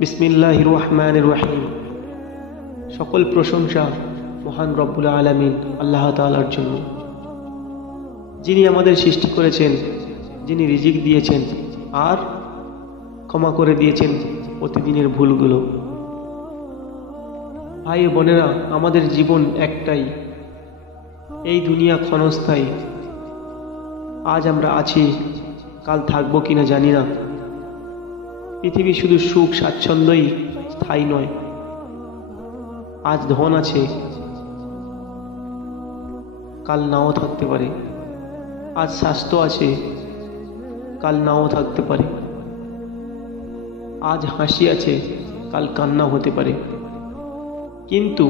বিসমিল্লাহির রহমানির রহিম। সকল প্রশংসা মহান রব্বুল আলামিন আল্লাহ তাআলার জন্য, যিনি আমাদের সৃষ্টি করেছেন, যিনি রিজিক দিয়েছেন আর ক্ষমা করে দিয়েছেন প্রতিদিনের ভুলগুলো। ভাই ও বোনেরা, আমাদের জীবন একটাই, এই দুনিয়া ক্ষণস্থায়ী। আজ আমরা আছি, কাল থাকবো কিনা জানি না। পৃথিবী শুধু সুখ স্বাচ্ছন্দ্যই স্থায়ী নয়। আজ ধন আছে, কাল নাও থাকতে পারে। আজ স্বাস্থ্য আছে, কাল নাও থাকতে পারে। আজ হাসি আছে, কাল কান্না হতে পারে। কিন্তু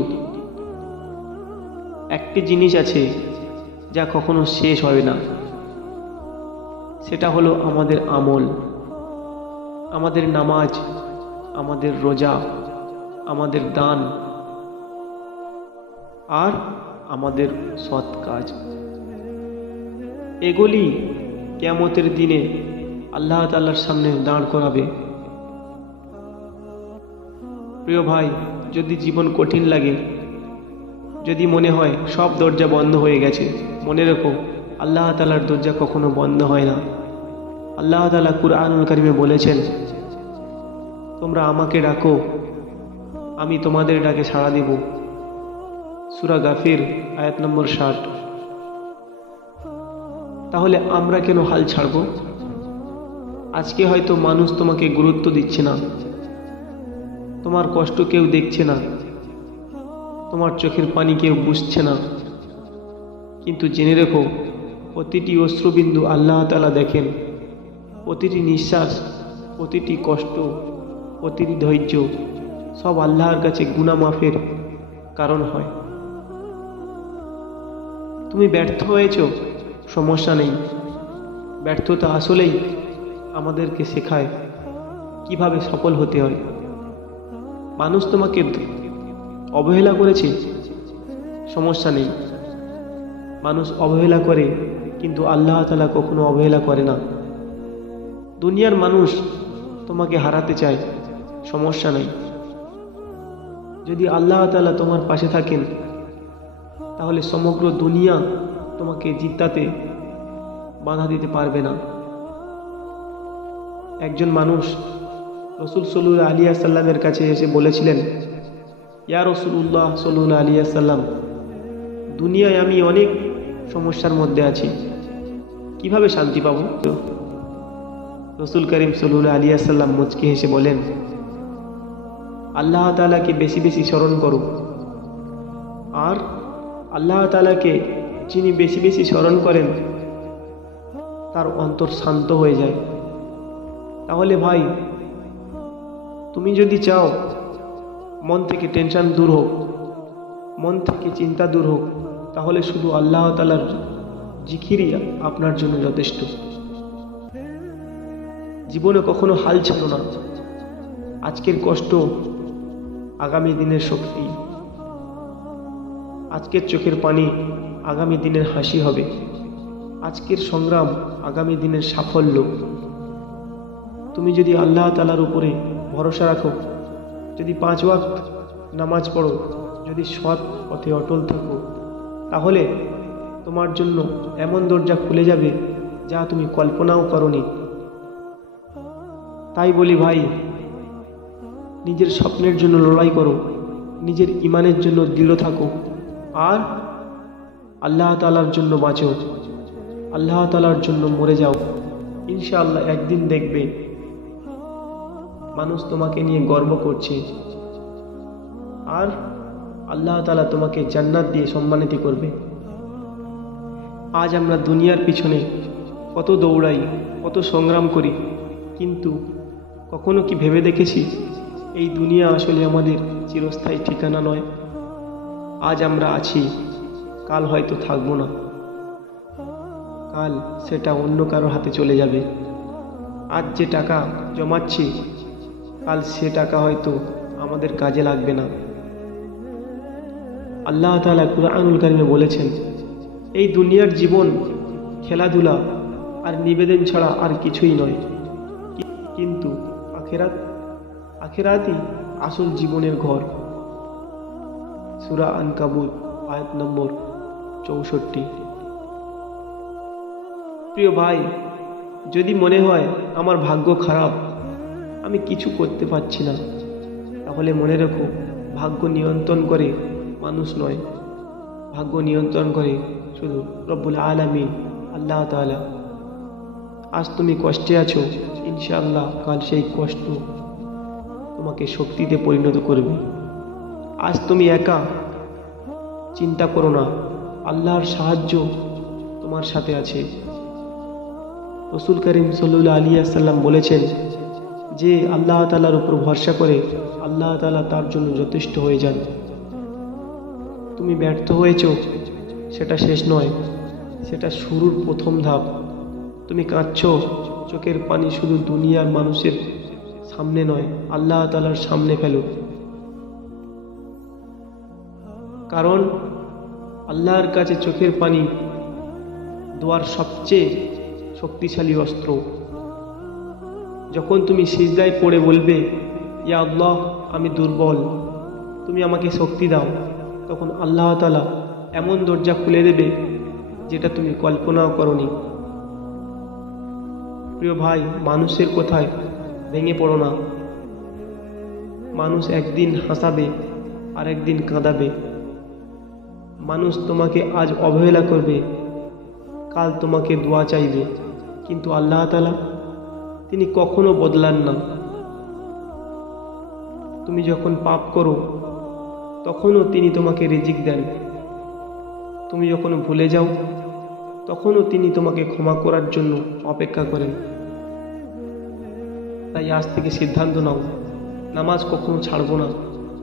একটি জিনিস আছে যা কখনো শেষ হয় না, সেটা হলো আমাদের আমল, আমাদের নামাজ, আমাদের রোজা, আমাদের দান আর আমাদের সৎ কাজ। এগুলি কিয়ামতের দিনে আল্লাহ তাআলার সামনে দাঁড় করাবে। প্রিয় ভাই, যদি জীবন কঠিন লাগে, যদি মনে হয় সব দরজা বন্ধ হয়ে গেছে, মনে রেখো আল্লাহ তাআলার দরজা কখনো বন্ধ হয় না। আল্লাহ তাআলা কুরআনুল কারীমে বলেছেন, তোমরা আমাকে ডাকো, আমি তোমাদের ডাকে সাড়া দেব। সূরা গাফির আয়াত নম্বর 60। তাহলে আমরা কেন হাল ছাড়ব? আজকে হয়তো মানুষ তোমাকে গুরুত্ব দিচ্ছে না, তোমার কষ্ট কেউ দেখছে না, তোমার চোখের পানি কেউ বুঝছে না, কিন্তু জেনে রেখো প্রতিটি অশ্রুবিন্দু আল্লাহ তাআলা দেখেন। প্রতিটি নিঃশ্বাস, প্রতিটি কষ্ট, প্রতিটি ধৈর্য সব আল্লাহর কাছে গুনাহ মাফের কারণ হয়। তুমি ব্যর্থ হয়েছ, সমস্যা নেই। ব্যর্থতা আসলেই আমাদেরকে শেখায় কিভাবে সফল হতে হয়। মানুষ তোমাকে অবহেলা করেছে, সমস্যা নেই। মানুষ অবহেলা করে, কিন্তু আল্লাহ তাআলা কখনো অবহেলা করে না। দুনিয়ার মানুষ তোমাকে হারাতে চায়, সমস্যা নেই। যদি আল্লাহ তাআলা তোমার পাশে থাকেন, তাহলে সমগ্র দুনিয়া তোমাকে জিতাতে বাধা দিতে পারবে না। একজন মানুষ রাসূল সাল্লাল্লাহু আলাইহি ওয়াসাল্লামের কাছে এসে বলেছিলেন, ইয়া রাসূলুল্লাহ সাল্লাল্লাহু আলাইহি ওয়াসাল্লাম, দুনিয়ায় আমি অনেক সমস্যার মধ্যে আছি, কিভাবে শান্তি পাবো? রাসূল করিম সাল্লাল্লাহু আলাইহি ওয়াসাল্লাম মুচকি হেসে বলেন, আল্লাহ তাআলাকে বেশি বেশি স্মরণ করো। আর আল্লাহ তাআলাকে যিনি বেশি বেশি স্মরণ করেন, তার অন্তর শান্ত হয়ে যায়। তাহলে ভাই, তুমি যদি চাও মন থেকে টেনশন দূর হোক, মন থেকে চিন্তা দূর হোক, তাহলে শুধু আল্লাহ তাআলার জিকিরই আপনার জন্য যথেষ্ট। জীবনে কখনো হাল ছাড়ো না। আজকের কষ্ট আগামী দিনের শক্তি, আজকের চোখের পানি আগামী দিনের হাসি হবে, আজকের সংগ্রাম আগামী দিনের সাফল্য। তুমি যদি আল্লাহ তাআলার উপরে ভরসা রাখো, যদি 5 ওয়াক্ত নামাজ পড়ো, যদি সৎ পথে অটল থাকো, তাহলে তোমার জন্য এমন দরজা খুলে যাবে যা তুমি কল্পনাও করোনি। তাই বলি ভাই, নিজের স্বপ্নের জন্য লড়াই করো, নিজের ঈমানের জন্য দৃঢ় থাকো, আর আল্লাহ তাআলার জন্য বাঁচো, আল্লাহ তাআলার জন্য মরে যাও। ইনশাআল্লাহ একদিন দেখবে মানুষ তোমাকে নিয়ে গর্ব করছে, আর আল্লাহ তাআলা তোমাকে জান্নাত দিয়ে সম্মানিত করবে। আজ আমরা দুনিয়ার পিছনে কত দৌড়াই, কত সংগ্রাম করি, কিন্তু কখনো কি ভেবে দেখেছি এই দুনিয়া আসলে আমাদের চিরস্থায়ী ঠিকানা নয়? আজ আমরা আছি, কাল হয়তো থাকবো না, কাল সেটা অন্য কারোর হাতে চলে যাবে। আজ যে টাকা জমাচ্ছি, কাল সে টাকা হয়তো আমাদের কাজে লাগবে না। আল্লাহ তাআলা কুরআনুল কারীমে বলেছেন, এই দুনিয়ার জীবন খেলাধুলা আর নিবেদন ছাড়া আর কিছুই নয়, কিন্তু আখিরাত আখিরাতই আসল জীবনের ঘর। সূরা আনকাবুত আয়াত নম্বর 64। প্রিয় ভাই, যদি মনে হয় আমার ভাগ্য খারাপ, আমি কিছু করতে পারছি না, তাহলে মনে রেখো, ভাগ্য নিয়ন্ত্রণ করে মানুষ নয়, ভাগ্য নিয়ন্ত্রণ করে শুধু রব্বুল আলামিন আল্লাহ তাআলা। আজ তুমি কষ্টে আছো, ইনশাআল্লাহ কাল সেই কষ্ট তোমাকে শক্তিতে পরিণত করবে। আজ তুমি একা, চিন্তা করো না, আল্লাহর সাহায্য তোমার সাথে আছে। রাসূল করিম সাল্লাল্লাহু আলাইহি ওয়াসাল্লাম বলেছেন যে আল্লাহ তাআলার উপর ভরসা করে আল্লাহ তাআলা তার জন্য যথেষ্ট হয়ে যান। তুমি ব্যর্থ হয়েছো, সেটা শেষ নয়, সেটা শুরুর প্রথম ধাপ। তুমি কাঁদছো, চোখের পানি শুধু দুনিয়ার মানুষের সামনে নয়, আল্লাহ তাআলার সামনে ফেলো। কারণ আল্লাহর কাছে চোখের পানি দোয়ার সবচেয়ে শক্তিশালী অস্ত্র। যখন তুমি সিজদায় পড়ে বলবে, ইয়া আল্লাহ, আমি দুর্বল, তুমি আমাকে শক্তি দাও, তখন আল্লাহ তাআলা এমন দরজা খুলে দেবে যেটা তুমি কল্পনাও করনি। প্রিয় ভাই, মানুষের কথায় ভেঙে পড়ো না। মানুষ একদিন হাসাবে আর একদিন কাঁদাবে। মানুষ তোমাকে আজ অবহেলা করবে, কাল তোমাকে দোয়া চাইবে, কিন্তু আল্লাহ তাআলা তিনি কখনো বদলান না। তুমি যখন পাপ করো তখনও তিনি তোমাকে রিজিক দেন, তুমি যখন ভুলে যাও তখনও তিনি তোমাকে ক্ষমা করার জন্য অপেক্ষা করেন। তাই আজ থেকে সিদ্ধান্ত নাও, নামাজ কখনো ছাড়বো না,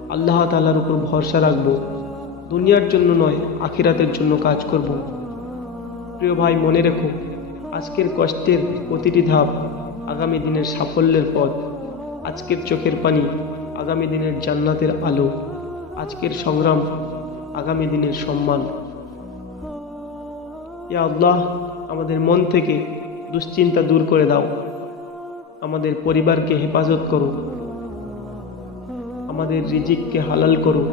আল্লাহ তাআলার উপর ভরসা রাখবো, দুনিয়ার জন্য নয় আখিরাতের জন্য কাজ করব। প্রিয় ভাই, মনে রেখো, আজকের কষ্টের প্রতিটি ধাপ আগামী দিনের সাফল্যের পথ। আজকের চোখের পানি আগামী দিনের জান্নাতের আলো। আজকের সংগ্রাম আগামী দিনের সম্মান। ইয়া আল্লাহ, আমাদের মন থেকে দুশ্চিন্তা দূর করে দাও, আমাদের পরিবারকে হেফাজত করো, আমাদের রিজিককে হালাল করো,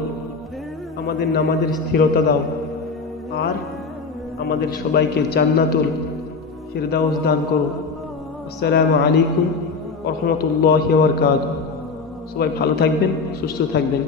আমাদের নামাজের স্থিরতা দাও, আর আমাদের সবাইকে জান্নাতুল ফিরদাউস দান করো। আসসালামু আলাইকুম ওয়া রাহমাতুল্লাহি ওয়া বারাকাতুহু। সবাই ভালো থাকবেন, সুস্থ থাকবেন।